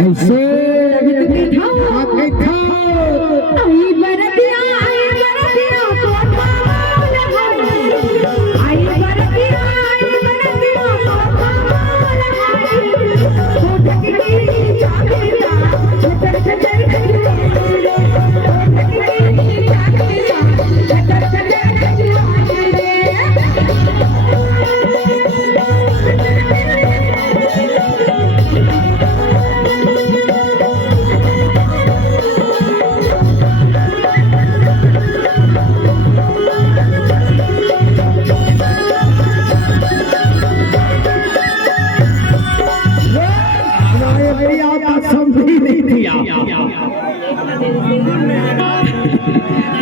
ऐसे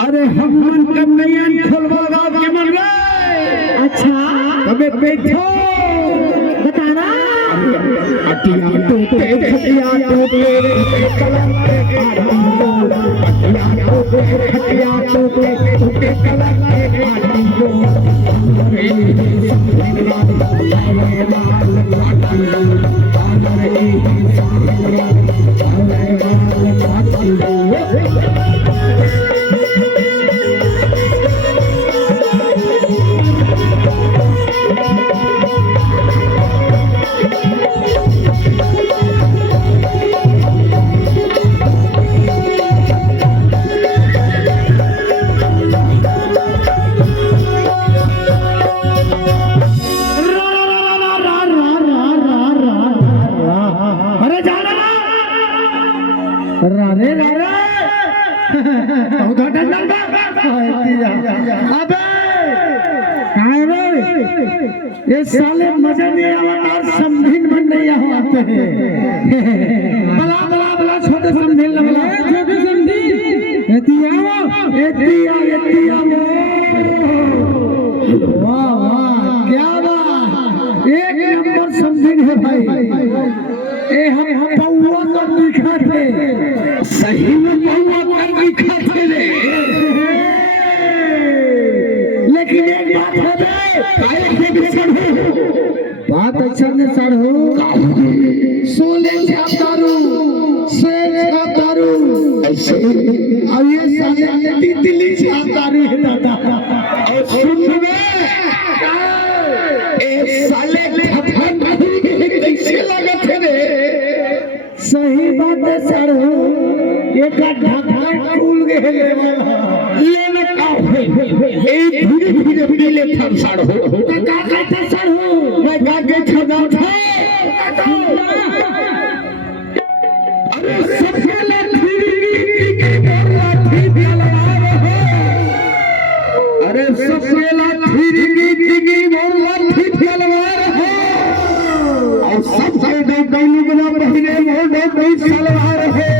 अरे हम मन कब नयन खोलवा के मन रहे। अच्छा तबे बैठो बताना। अटिया टूटे खटिया टूटे कलम के आदमी अटिया टूटे खटिया टूटे टूटे कलम के आदमी रे समझना लाल लाटी रे समझना ये साले मजा नहीं आवता समझिन मन नहीं आते बला बला बला छोटे समझिन लगला छोटे समझिन एतिया वाह वाह क्या बात एक नंबर समझिन है भाई। ए हम पौवा कर दिखाते सही में पौवा कर दिखाते रे। लेकिन एक बात है बात अच्छा ने साढ़ू सोले छातारू शेर छातारू ऐसे अब ये साले दिल्ली छातारू है दादा। और सुन में ए साले खफन कैसे लगत है रे। सही बात है साढ़ू एक ढक्कन खुल गए लेने का ए धीरे धीरे पीले थम साढ़ू का कहते साढ़ू मैं गागे छदा था। अरे सबसे फिरी की लाठी तलवार है। अरे सबसे फिरी की लाठी तलवार है। और सबसे दैनिक बना पहले मोड़ कोई सलवार है।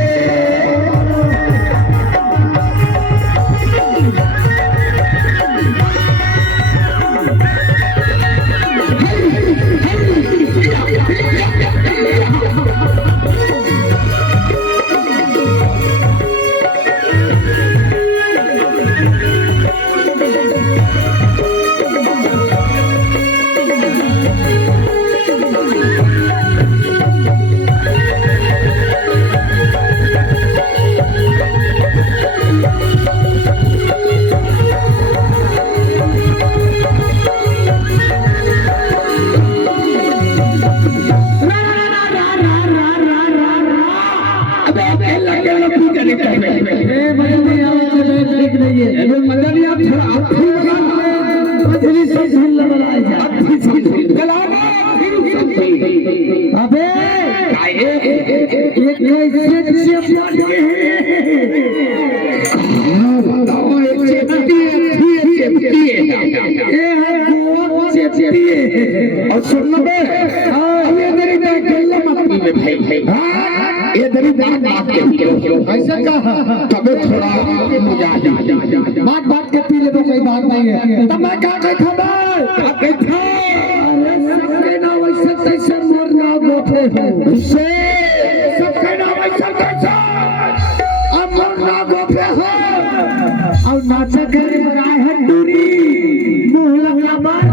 और सुनना बे ये मेरी गल्ला मत में भाई ये मेरी बात ऐसा कहा तबे थोड़ा मुझे बात के पी ले तो कोई बात नहीं है। तब मैं क्या कहता क्या कहता सबके नाम ऐसा तैसे मरना गोठे हो से सबके नाम ऐसा तैसे अब मरना गोठे हो और नाचा करे बनाए है दूरी मुंह लगा बार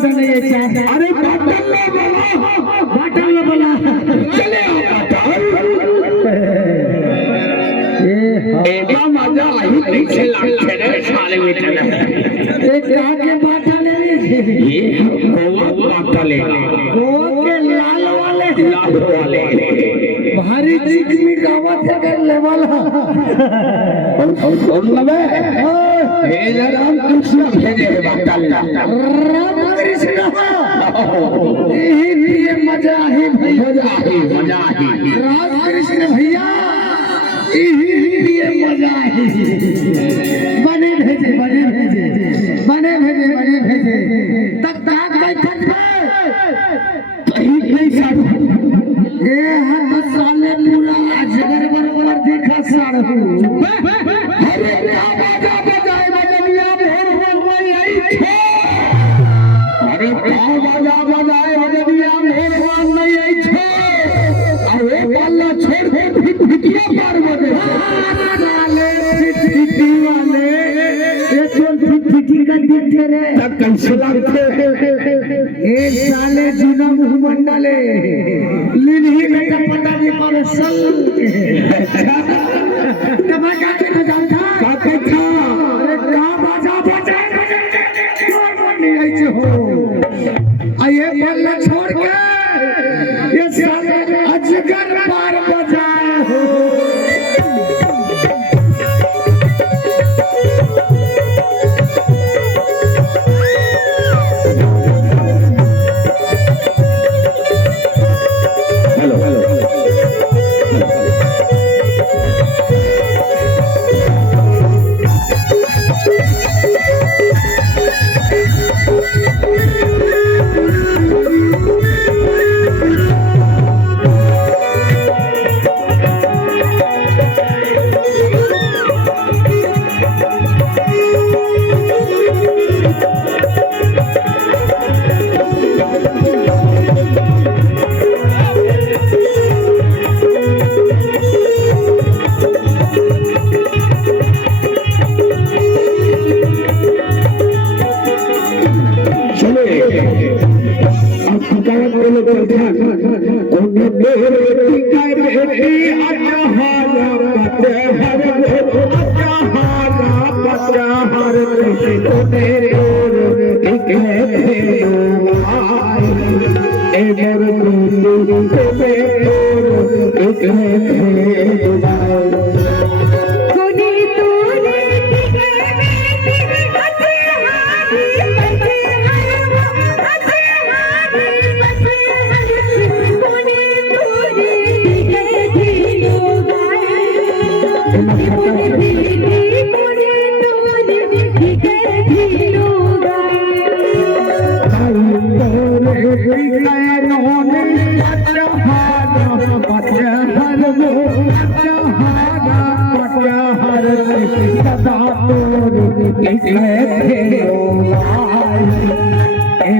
मजा नहीं है चाचा। अरे बाटल न बोला चले आओ बाटल एदा मजा आई नहीं चला रे साले बेटे एक आगे बाटल ये गोवा बाटल गोवा के लाल वाले भारी चिकनी गावत है लेवल और लबे हे राम कृष्ण भेजे बाटल राम कृष्ण ये मजा ही भैया मजा ही राम कृष्ण भैया ये मजा ही बने भेजे तक ताक नहीं सब ये हाथ साले पूरा अजगर बरोबर देखा साड़ू अरे क्या बाजा बजाए बजनिया मोर में आई छे अरे क्या बाजा बजाए बजनिया मोर में आई छे अरे वाला छोड़ दे भिटिया पार बजे साले फिटी वाले ये चोल फिटी का देखते रे तब कैसे लगते ए साले जीना मुंह मंडले लिनही बेटा पता नहीं पर सल तब जाके तो जाता का कथा अरे का बाजा बजाए और नहीं आई हो आइए पल्ला छोड़ के ये साले अजगर पार बजाए हो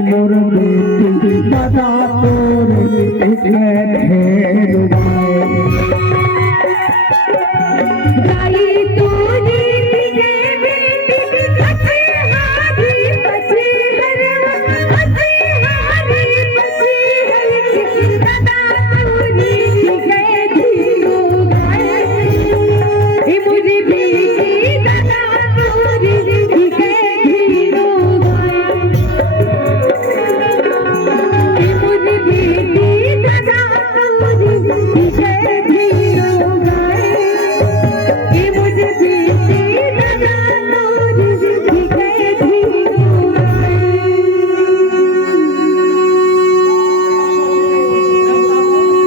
मोर दादा तोर